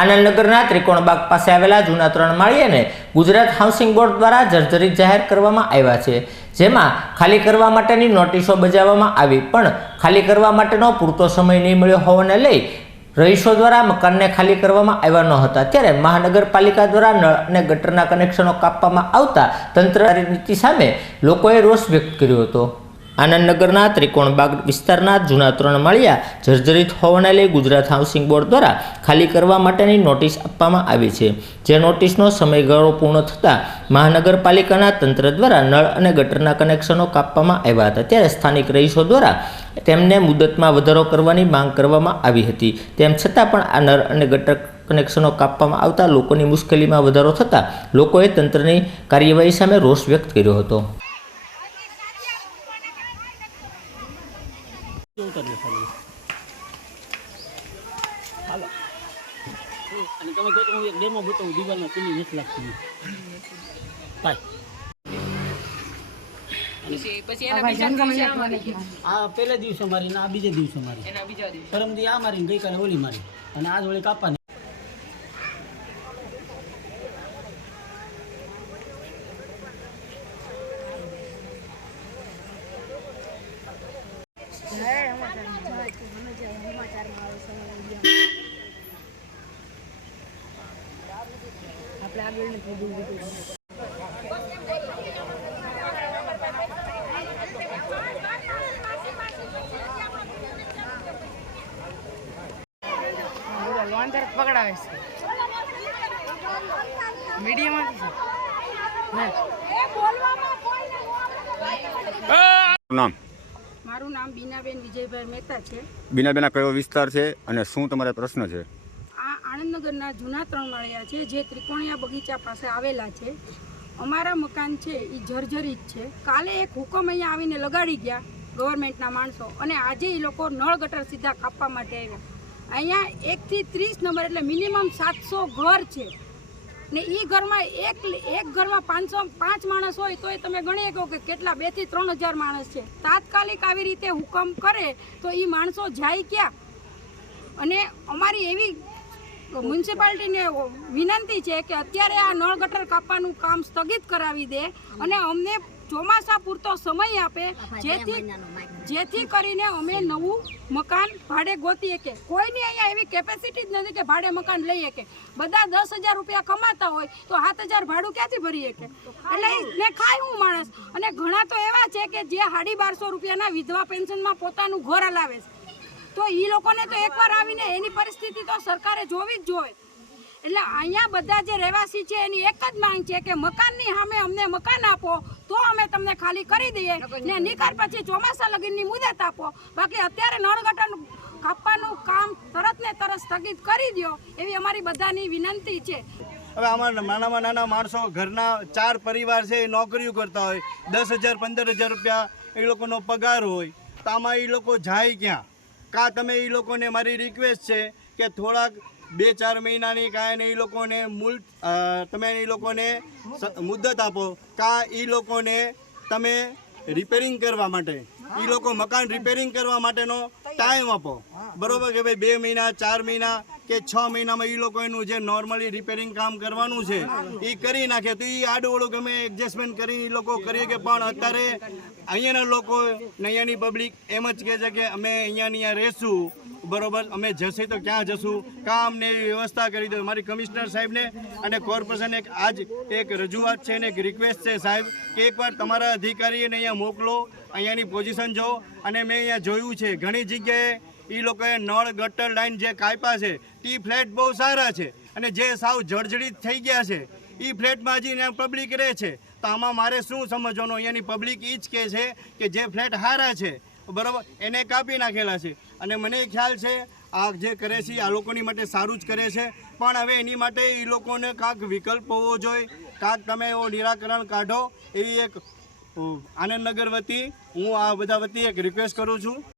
આનંદનગરના ત્રિકોણબાગ પાસે આવેલા જૂના ત્રણ માળિયાને ગુજરાત હાઉસિંગ બોર્ડ દ્વારા જર્જરિત જાહેર કરવામાં આવ્યા છે. જેમાં ખાલી કરવા માટેની નોટિસો બજાવવામાં આવી, પણ ખાલી કરવા માટેનો પૂરતો સમય નહીં મળ્યો હોવાને લઈ રહીશો દ્વારા મકાનને ખાલી કરવામાં આવ્યા ન હતા. ત્યારે મહાનગરપાલિકા દ્વારા નળ અને ગટરના કનેક્શનો કાપવામાં આવતા તંત્ર નીતિ સામે લોકોએ રોષ વ્યક્ત કર્યો હતો. આનંદનગરના ત્રિકોણબાગ વિસ્તારના જૂના ત્રણ માળિયા જર્જરિત હોવાને લઈ ગુજરાત હાઉસિંગ બોર્ડ દ્વારા ખાલી કરવા માટેની નોટિસ આપવામાં આવી છે. જે નોટિસનો સમયગાળો પૂર્ણ થતાં મહાનગરપાલિકાના તંત્ર દ્વારા નળ અને ગટરના કનેક્શનો કાપવામાં આવ્યા હતા. ત્યારે સ્થાનિક રહીશો દ્વારા તેમને મુદતમાં વધારો કરવાની માંગ કરવામાં આવી હતી. તેમ છતાં પણ આ નળ અને ગટર કનેક્શનો કાપવામાં આવતા લોકોની મુશ્કેલીમાં વધારો થતાં લોકોએ તંત્રની કાર્યવાહી સામે રોષ વ્યક્ત કર્યો હતો. ઉતરજો ખાલી? હાલો. અને તમે કહો હું એક ડેમો બતાવું દિવાલમાં નથી લાગતી. આ મારી પહેલા દિવસે મારી ને આ બીજે દિવસે મારી પરમ દી આ મારી ને ગઈકાલે ઓલી મારી. અને આજ ઓલી કાપવાની લોન તરફ પકડાવે છે. મીડિયમ નામ. મારું નામ બીનાબેન વિજયભાઈ મહેતા છે. બીનાબેના કયો વિસ્તાર છે અને શું તમારે પ્રશ્ન છે? આણંદનગરના જૂના ત્રણ માળિયા છે, જે ત્રિકોણિયા બગીચા પાસે આવેલા છે. અમારા મકાન છે એ જર્જરિત છે. કાલે એક હુકમ અહીંયા આવીને લગાડી ગયા ગવર્મેન્ટના માણસો અને આજે એ લોકો નળ ગટર સીધા કાપવા માટે આવ્યા. અહીંયા એકથી ત્રીસ નંબર એટલે મિનિમમ સાતસો ઘર છે. ને એ ઘરમાં એક એક ઘરમાં પાંચસો, પાંચ માણસ હોય તોય તમે ગણી શકો કે કેટલા બેથી ત્રણ હજાર માણસ છે. તાત્કાલિક આવી રીતે હુકમ કરે તો એ માણસો જાય ક્યાં? અને અમારી એવી મ્યુનિસિપાલિટીને વિનંતી છે કે અત્યારે આ નળ ગટર કાપવાનું કામ સ્થગિત કરાવી દે અને અમને ચોમાસા પૂરતો સમય આપે. જેથી જેથી કરીને અમે નવું મકાન ભાડે ગોતી કે કોઈની અહીંયા એવી કેપેસિટી જ નથી કે ભાડે મકાન લઈ શકે. બધા દસ હજાર રૂપિયા કમાતા હોય તો સાત હજાર ભાડું ક્યાંથી ભરી શકે? એટલે ને ખાય હું માણસ. અને ઘણા તો એવા છે કે જે સાડી બારસો રૂપિયાના વિધવા પેન્શનમાં પોતાનું ઘર હલાવે છે. તો એ લોકોને તો એકવાર આવીને એની પરિસ્થિતિ તો સરકારે જોવી જ જોવે એટલે અહીંયા બધા જે રહેવાસી છે, એની એક જ માંગ છે કે મકાનની સામે અમને મકાન આપો, તો અમે તમને ખાલી કરી દઈએ. ને નિકાલ પછી ચોમાસા લગીનની મુદત આપો. બાકી અત્યારે નળગટન કાપવાનું કામ તરત ને તરત સ્થગિત કરી દો એવી અમારી બધાની વિનંતી છે. હવે અમારા નાનામાં નાના માણસો ઘરના ચાર પરિવાર છે, એ નોકરીઓ કરતા હોય. દસ હજાર, પંદર હજાર રૂપિયા એ લોકોનો પગાર હોય. તો આમાં એ લોકો જાય ક્યાં? કાં તમે એ લોકોને મારી રિક્વેસ્ટ છે કે થોડાક બે ચાર મહિનાની કાંઈ એ લોકોને મૂલ તમે એ લોકોને મુદત આપો. કાં એ લોકોને તમે રિપેરિંગ કરવા માટે? એ લોકો મકાન રિપેરિંગ કરવા માટેનો ટાઈમ આપો. બરોબર કે ભાઈ બે મહિના, ચાર મહિના કે છ મહિનામાં એ લોકો એનું જે નોર્મલી રિપેરિંગ કામ કરવાનું છે એ કરી નાખે. તો એ આડુવડું ગમે એડજસ્ટમેન્ટ કરીને એ લોકો કરીએ કે પણ અત્યારે અહીંયાના લોકો અહીંયાની પબ્લિક એમ જ કહે છે કે અમે અહીંયાની અહીંયા રહેશું. બરોબર, અમે જશે તો ક્યાં જશું? કામ ને એવી વ્યવસ્થા કરી દો. મારી કમિશનર સાહેબને અને કોર્પોરેશન એક આજ એક રજૂઆત છે ને એક રિક્વેસ્ટ છે સાહેબ, કે એકવાર તમારા અધિકારીને અહીંયા મોકલો, અહીંયાની પોઝિશન જો અને મેં અહીંયા જોયું છે, ઘણી જગ્યાએ એ લોકોએ નળ, ગટર લાઈન જે કાપ્યા છે તે ફ્લેટ બહુ સારા છે. અને જે સાવ જર્જરિત થઈ ગયા છે એ ફ્લેટમાં હજી પબ્લિક રહે છે. તો આમાં મારે શું સમજવાનું? અહીંયાની પબ્લિક એ જ કહે છે કે જે ફ્લેટ સારા છે બરાબર? એને કાપી નાખેલા છે. અને મને ખ્યાલ છે, આ જે કરે છે, આ લોકોની માટે સારું જ કરે છે. પણ હવે એની માટે એ લોકોને કાંક વિકલ્પ હોવો જોઈએ. કાંક તમે એવો નિરાકરણ કાઢો. એવી એક આનંદનગર વતી હું આ બધા વતી એક રિક્વેસ્ટ કરું છું.